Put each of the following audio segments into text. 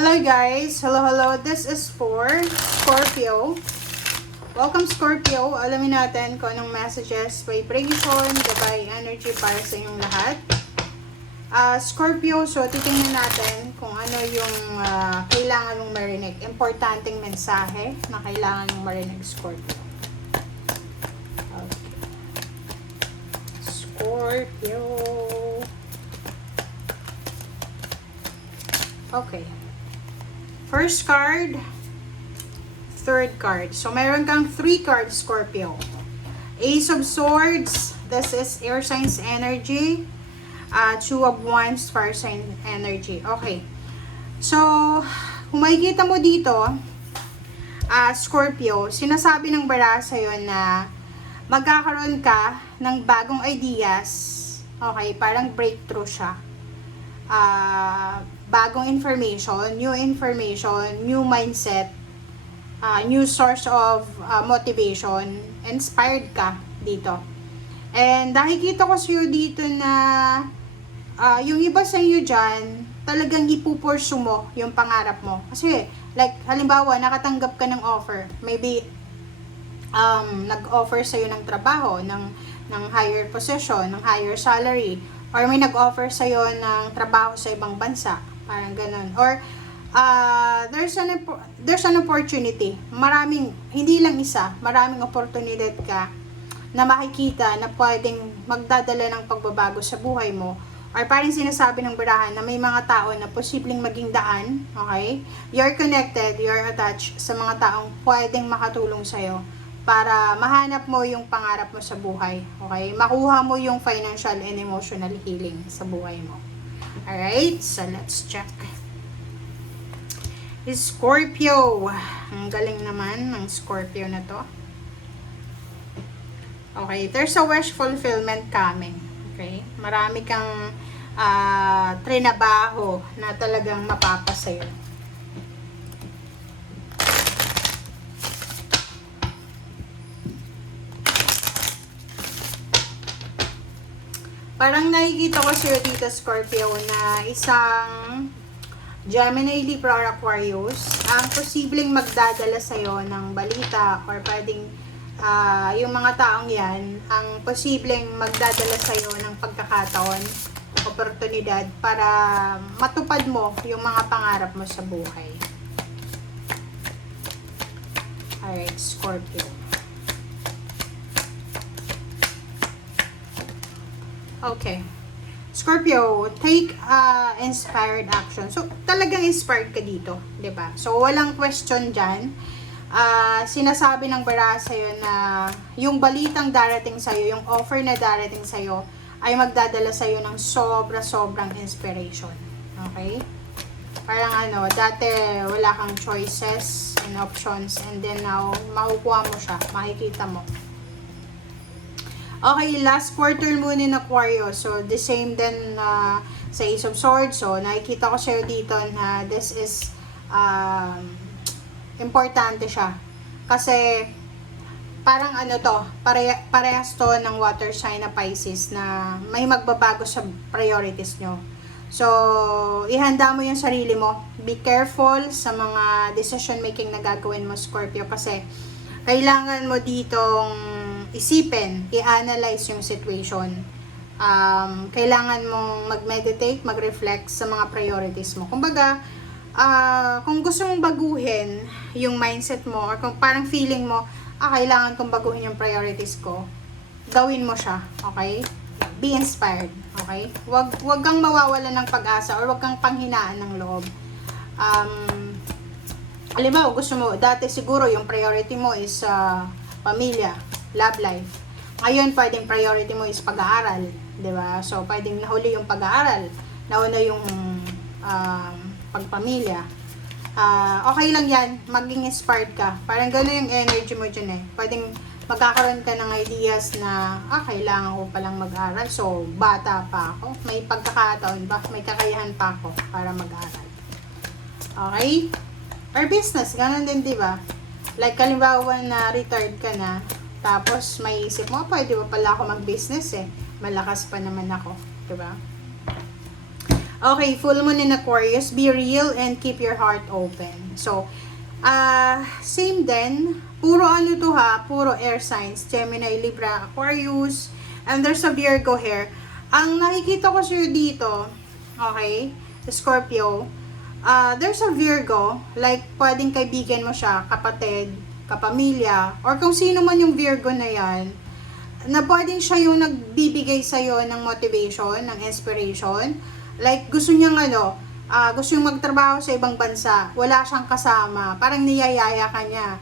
Hello guys! Hello! This is for Scorpio. Welcome Scorpio. Alamin natin kung anong messages, vibration, gabay, energy para sa inyong lahat. Scorpio, so titingnan natin kung ano yung kailangan mong marinig. Importanteng mensahe na kailangan mong marinig, Scorpio. Okay. Scorpio. Okay. First card, third card. So, meron kang 3 cards, Scorpio. Ace of Swords, this is air signs energy. 2 of Wands, fire sign energy. Okay. So, kung makikita mo dito, Scorpio, sinasabi ng bara sa'yo na magkakaroon ka ng bagong ideas. Okay, parang breakthrough siya. Bagong information, new mindset, new source of motivation, inspired ka dito. And nakikita ko sa'yo dito na yung iba sa inyo dyan, talagang ipupursu mo yung pangarap mo. Kasi, like, halimbawa, nakatanggap ka ng offer. Maybe, nag-offer sa'yo ng trabaho, ng higher position, ng higher salary, or may nag-offer sa'yo ng trabaho sa ibang bansa. Parang ganun. Or, there's an opportunity. Hindi lang isa, maraming oportunidad ka na makikita na pwedeng magdadala ng pagbabago sa buhay mo. Or parang sinasabi ng barahan na may mga tao na posibleng maging daan, okay? You're connected, you're attached sa mga taong pwedeng makatulong sa'yo para mahanap mo yung pangarap mo sa buhay, okay? Makuha mo yung financial and emotional healing sa buhay mo. Alright, so let's check. Scorpio. Ang galing naman ng Scorpio na to. Okay, there's a wish fulfillment coming. Okay, marami kang trinabaho na talagang mapapasayo. Parang nakikita ko sa'yo dito, Scorpio, na isang Gemini, Libra, or Aquarius ang posibleng magdadala sa'yo ng balita or pwedeng yung mga taong yan ang posibleng magdadala sa'yo ng pagkakataon, oportunidad para matupad mo yung mga pangarap mo sa buhay. Alright, Scorpio. Okay. Scorpio, take inspired action. So, talagang inspired ka dito, 'di ba? So, walang question diyan. Sinasabi ng bara sa'yo na yung balitang darating sa'yo, yung offer na darating sa'yo, ay magdadala sa'yo ng sobrang inspiration. Okay? Parang dati wala kang choices and options, and then now, makukuha mo siya, makikita mo. Okay, last quarter moon in Aquarius. So, the same din sa Ace of Swords. So, nakikita ko sa'yo dito na this is importante siya. Kasi, parang parehas to ng water sign na Pisces na may magbabago sa priorities nyo. So, ihanda mo yung sarili mo. Be careful sa mga decision making na gagawin mo, Scorpio. Kasi, kailangan mo ditong isipin, i-analyze yung situation. Kailangan mong mag-meditate, mag-reflect sa mga priorities mo. Kumbaga, kung gusto mong baguhin yung mindset mo, or kung parang feeling mo, kailangan kong baguhin yung priorities ko, gawin mo siya, okay? Be inspired, okay? Wag kang mawawalan ng pag-asa, or wag kang panghinaan ng loob. Halimbawa, gusto mo, dati siguro yung priority mo is pamilya, love life. Ngayon, pwedeng priority mo is pag-aaral, di ba? So, pwedeng nahuli yung pag-aaral, nauna yung pagpamilya. Okay lang yan, maging inspired ka. Parang gano'n yung energy mo dyan eh. Pwedeng magkakaroon ka ng ideas na, kailangan ko palang mag-aral. So, bata pa ako. May pagkakataon ba? May kakayahan pa ako para mag-aral. Okay? Or business, gano'n din, di ba? Like, halimbawa na retired ka na, tapos may isip mo, pwede ba pala ako mag-business eh. Malakas pa naman ako, di ba? Okay, full moon in Aquarius, be real and keep your heart open. So, same din, puro ano to ha, puro air signs, Gemini, Libra, Aquarius, and there's a Virgo here. Ang nakikita ko sa'yo dito, okay, Scorpio, there's a Virgo, like pwedeng kaibigan mo siya, kapatid, kapamilya, or kung sino man yung Virgo na yan, na pwedeng siya yung nagbibigay sa'yo ng motivation, ng inspiration. Like, gusto niyang gusto niyang magtrabaho sa ibang bansa, wala siyang kasama, parang niyayaya ka niya.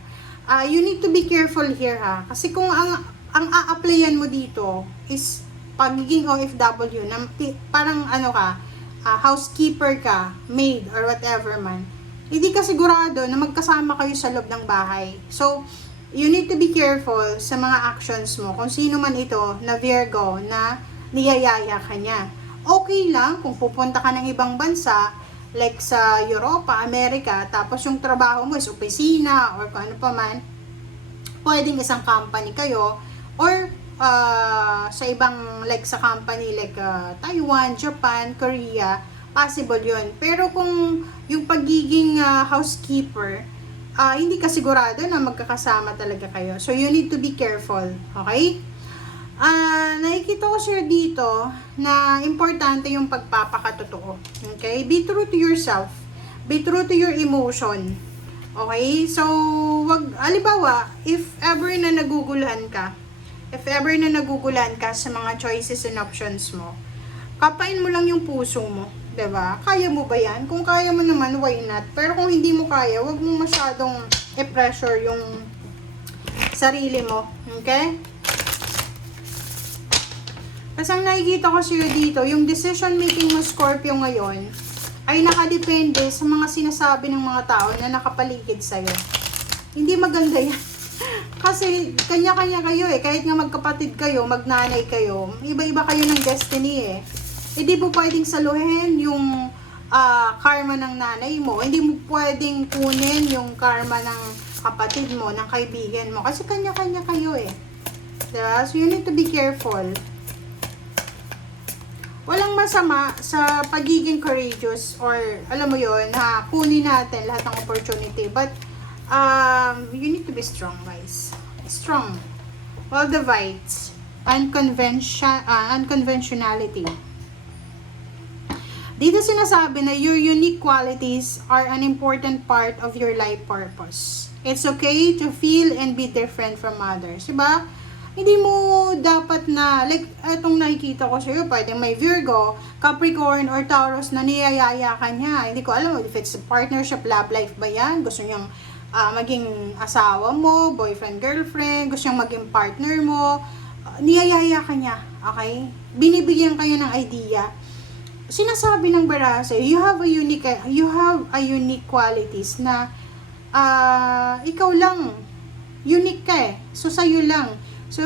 You need to be careful here ha, kasi kung ang a-applyan mo dito is pagiging OFW, na parang housekeeper ka, maid, or whatever man, hindi ka sigurado na magkasama kayo sa loob ng bahay. So, you need to be careful sa mga actions mo, kung sino man ito na Virgo na niyayaya ka niya. Okay lang kung pupunta ka ng ibang bansa, like sa Europa, Amerika, tapos yung trabaho mo is opisina, or kung ano pa man, pwedeng isang company kayo, or sa ibang, like sa company like Taiwan, Japan, Korea, possible yun. Pero kung yung pagiging housekeeper, hindi ka sigurado na magkakasama talaga kayo. So, you need to be careful. Okay? Nakikita ko sir dito na importante yung pagpapakatotoo. Okay? Be true to yourself. Be true to your emotion. Okay? So, halimbawa, if ever na naguguluhan ka sa mga choices and options mo, kapain mo lang yung puso mo. Diba? Kaya mo ba yan? Kung kaya mo naman, why not? Pero kung hindi mo kaya, wag mo masyadong i-pressure yung sarili mo. Okay? Kasi ang nakikita ko sa'yo dito, yung decision making mo Scorpio ngayon, ay nakadepende sa mga sinasabi ng mga tao na nakapaligid sa'yo. Hindi maganda yan. Kasi kanya-kanya kayo eh. Kahit nga magkapatid kayo, magnanay kayo, iba-iba kayo ng destiny eh. Hindi mo pwedeng saluhin yung karma ng nanay mo. Hindi mo pwedeng kunin yung karma ng kapatid mo, ng kaibigan mo. Kasi kanya-kanya kayo eh. Diba? So you need to be careful. Walang masama sa pagiging courageous or alam mo yon na kunin natin lahat ng opportunity. But you need to be strong guys. Strong. Well, the Vites. Unconventionality. Dito sinasabi na your unique qualities are an important part of your life purpose. It's okay to feel and be different from others. Diba? Hindi mo dapat na, like, etong nakikita ko sa'yo, pwedeng may Virgo, Capricorn, or Taurus na niyayaya ka niya. Hindi ko alam if it's a partnership, love life ba yan? Gusto niyang maging asawa mo, boyfriend, girlfriend, gusto niyang maging partner mo, niyayaya ka niya. Okay? Binibigyan kayo ng idea. Sinasabi ng Barasa, you have a unique qualities na ikaw lang, unique ka eh. So, sa'yo lang. So,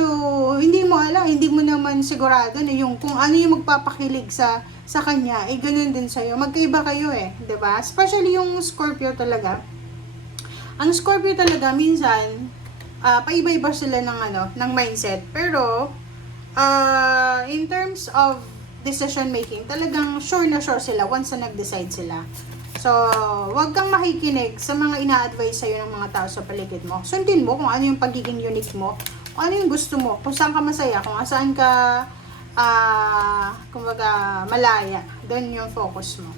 hindi mo alam, hindi mo naman sigurado na yung kung ano yung magpapakilig sa kanya, eh ganun din sa'yo. Magkaiba kayo eh, 'di ba? Especially yung Scorpio talaga. Ang Scorpio talaga, minsan, paiba-iba sila ng mindset. Pero, in terms of decision making, talagang sure na sure sila once na nag-decide sila. So, wag kang makikinig sa mga ina-advise sa'yo ng mga tao sa paligid mo. Sundin mo kung ano yung pagiging unique mo, kung ano yung gusto mo, kung saan ka masaya, kung saan ka, kumbaga, malaya. Doon yung focus mo.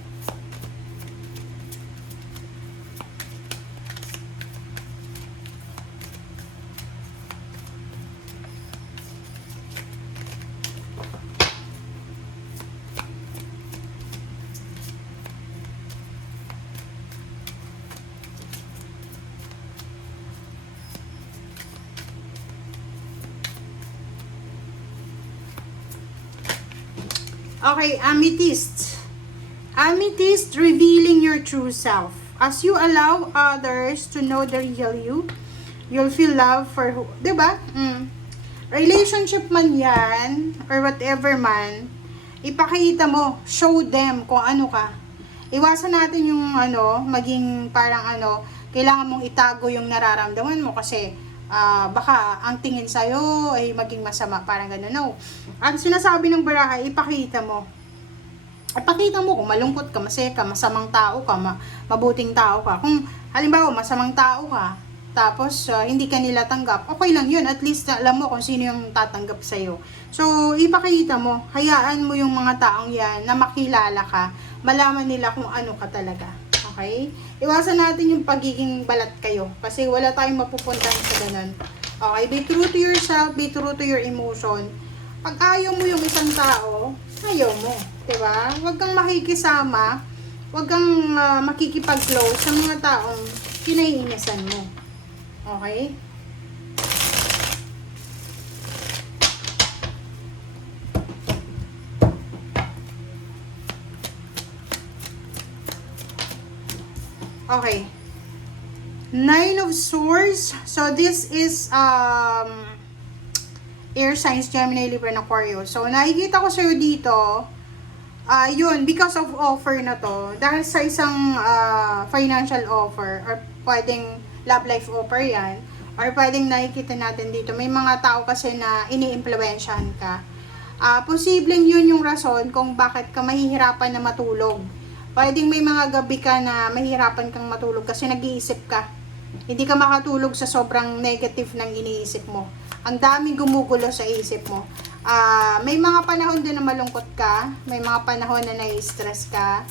Okay, Amethyst. Amethyst, revealing your true self. As you allow others to know the real you, you'll feel love for who, diba? Relationship man yan, or whatever man, ipakita mo, show them kung ano ka. Iwasan natin yung maging parang kailangan mong itago yung nararamdaman mo kasi baka ang tingin sa'yo ay maging masama, parang gano'n. No. Ang sinasabi ng baraha, ipakita mo. ipakita mo kung malungkot ka, masaya ka, masamang tao ka, mabuting tao ka. Kung halimbawa masamang tao ka, tapos hindi ka nila tanggap, okay lang yun. At least alam mo kung sino yung tatanggap sa'yo. So, ipakita mo, hayaan mo yung mga taong yan na makilala ka, malaman nila kung ano ka talaga. Okay? Iwasan natin yung pagiging balat kayo. Kasi wala tayong mapupuntahan sa ganun. Okay? Be true to yourself, be true to your emotion. Pag ayaw mo yung isang tao, ayaw mo. Diba? Huwag kang makikisama, huwag kang makikipag-close sa mga taong kinaiinisan mo. Okay? Okay. Nine of Swords. So, this is air signs, Gemini, Libra, and Aquarius. So, nakikita ko sa'yo dito, yun, because of offer na to, dahil sa isang financial offer, or pwedeng love life offer yan, or pwedeng nakikita natin dito, may mga tao kasi na ini-impluwensyahan ka. Posibleng yun yung rason kung bakit ka mahihirapan na matulog. Pwedeng may mga gabi ka na mahihirapan kang matulog kasi nag-iisip ka. Hindi ka makatulog sa sobrang negative ng iniisip mo. Ang daming gumugulo sa isip mo. May mga panahon din na malungkot ka, may mga panahon na nai-stress ka,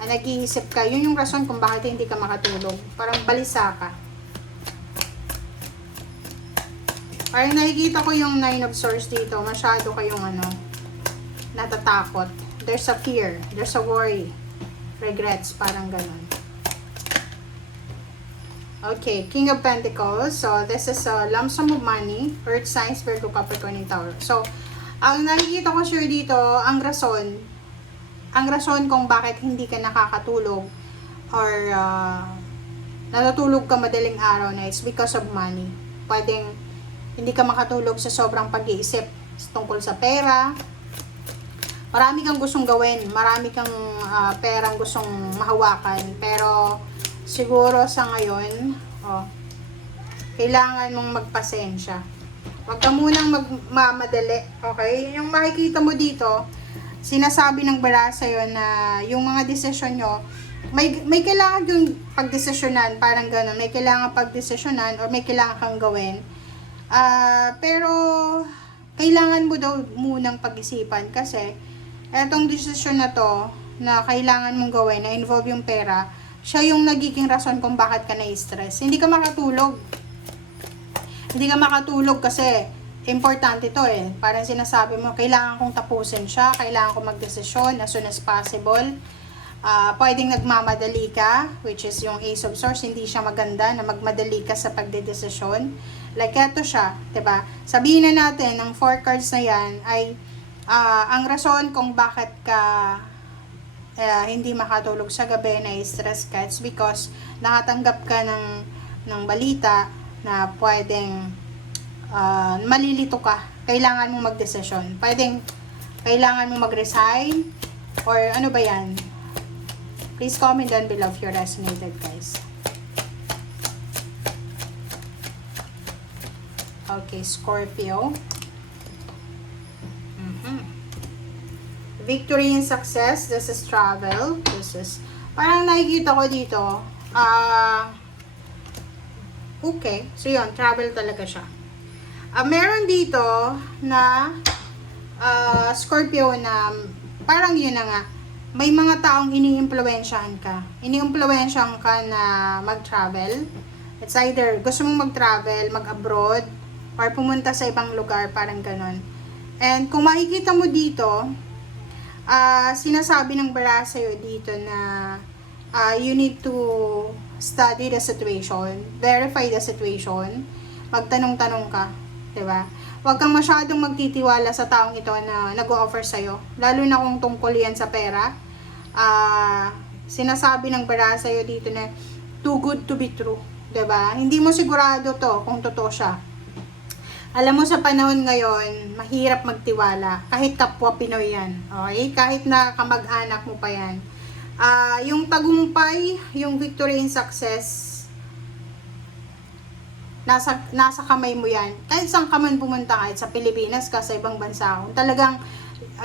nag-iisip ka. Yun yung rason kung bakit hindi ka makatulog. Parang balisa ka. Parang nakikita ko yung Nine of Swords dito, masyado kayong natatakot. There's a fear, there's a worry, regrets, parang ganun. Okay, King of Pentacles. So, this is a lump sum of money. Earth signs, Virgo, Capricorn, and Tauro. So, ang nakikita ko sure dito, ang rason kung bakit hindi ka nakakatulog or natutulog ka madaling araw na it's because of money. Pwedeng hindi ka makatulog sa sobrang pag-iisip tungkol sa pera. Marami kang gustong gawin, marami kang perang gustong mahawakan, pero siguro sa ngayon, kailangan mong magpasensya. Huwag ka munang magmamadali, okay? Yung makikita mo dito, sinasabi ng bara sa'yo na yung mga desisyon nyo, may kailangan yung pagdesisyonan, parang gano'n, may kailangan pagdesisyonan or may kailangan kang gawin. Pero, kailangan mo daw munang pag-isipan kasi etong desisyon na to, na kailangan mong gawin, na involve yung pera, siya yung nagiging rason kung bakit ka na-stress. Hindi ka makatulog. Hindi ka makatulog kasi importante to eh. Parang sinasabi mo, kailangan kong tapusin siya, kailangan kong magdesisyon as soon as possible. Pwedeng nagmamadali ka, which is yung Ace of Swords, hindi siya maganda na magmadali ka sa pagdedesisyon. Like eto siya, 'di ba? Sabihin na natin, ang 4 cards na yan ay ang rason kung bakit ka hindi makatulog sa gabi, na stress ka, it's because nakatanggap ka ng balita na pwedeng malilito ka. Kailangan mo magdesisyon. Pwedeng kailangan mo mag-resign or ano ba yan? Please comment down below if you resonated, guys. Okay, Scorpio. Victory and success. This is travel. This is, parang nakikita ko dito, okay. So, yun, travel talaga siya. Meron dito na Scorpio na parang yun na nga, may mga taong ini-impluwensyahan ka. Ini-impluwensyahan ka na mag-travel. It's either gusto mong mag-travel, mag-abroad, or pumunta sa ibang lugar, parang ganon. And kung makikita mo dito, sinasabi ng bara sa'yo dito na you need to study the situation, verify the situation, magtanong-tanong ka, diba? Huwag kang masyadong magtitiwala sa taong ito na nag-o-offer sa'yo, lalo na kung tungkol yan sa pera. Sinasabi ng bara sa'yo dito na too good to be true, diba? Hindi mo sigurado to kung totoo siya. Alam mo sa panahon ngayon, mahirap magtiwala. Kahit kapwa Pinoy yan. Okay? Kahit na kamag-anak mo pa yan. Yung tagumpay, yung victory and success, nasa kamay mo yan. Kahit saan ka man pumunta, kahit sa Pilipinas ka, sa ibang bansa. Kung talagang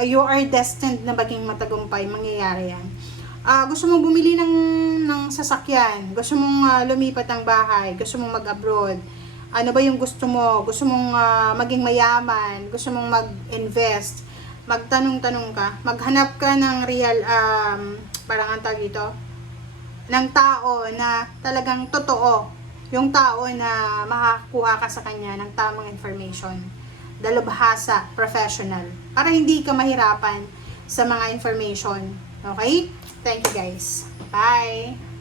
you are destined na maging matagumpay, mangyayari yan. Gusto mong bumili ng sasakyan, gusto mong lumipat ng bahay, gusto mong mag-abroad, ano ba yung gusto mo? Gusto mong maging mayaman, gusto mong mag-invest, magtanong-tanong ka, maghanap ka ng real, parang ang tawag dito, ng tao na talagang totoo, yung tao na makakuha ka sa kanya ng tamang information, dalubhasa, professional, para hindi ka mahirapan sa mga information. Okay? Thank you guys. Bye!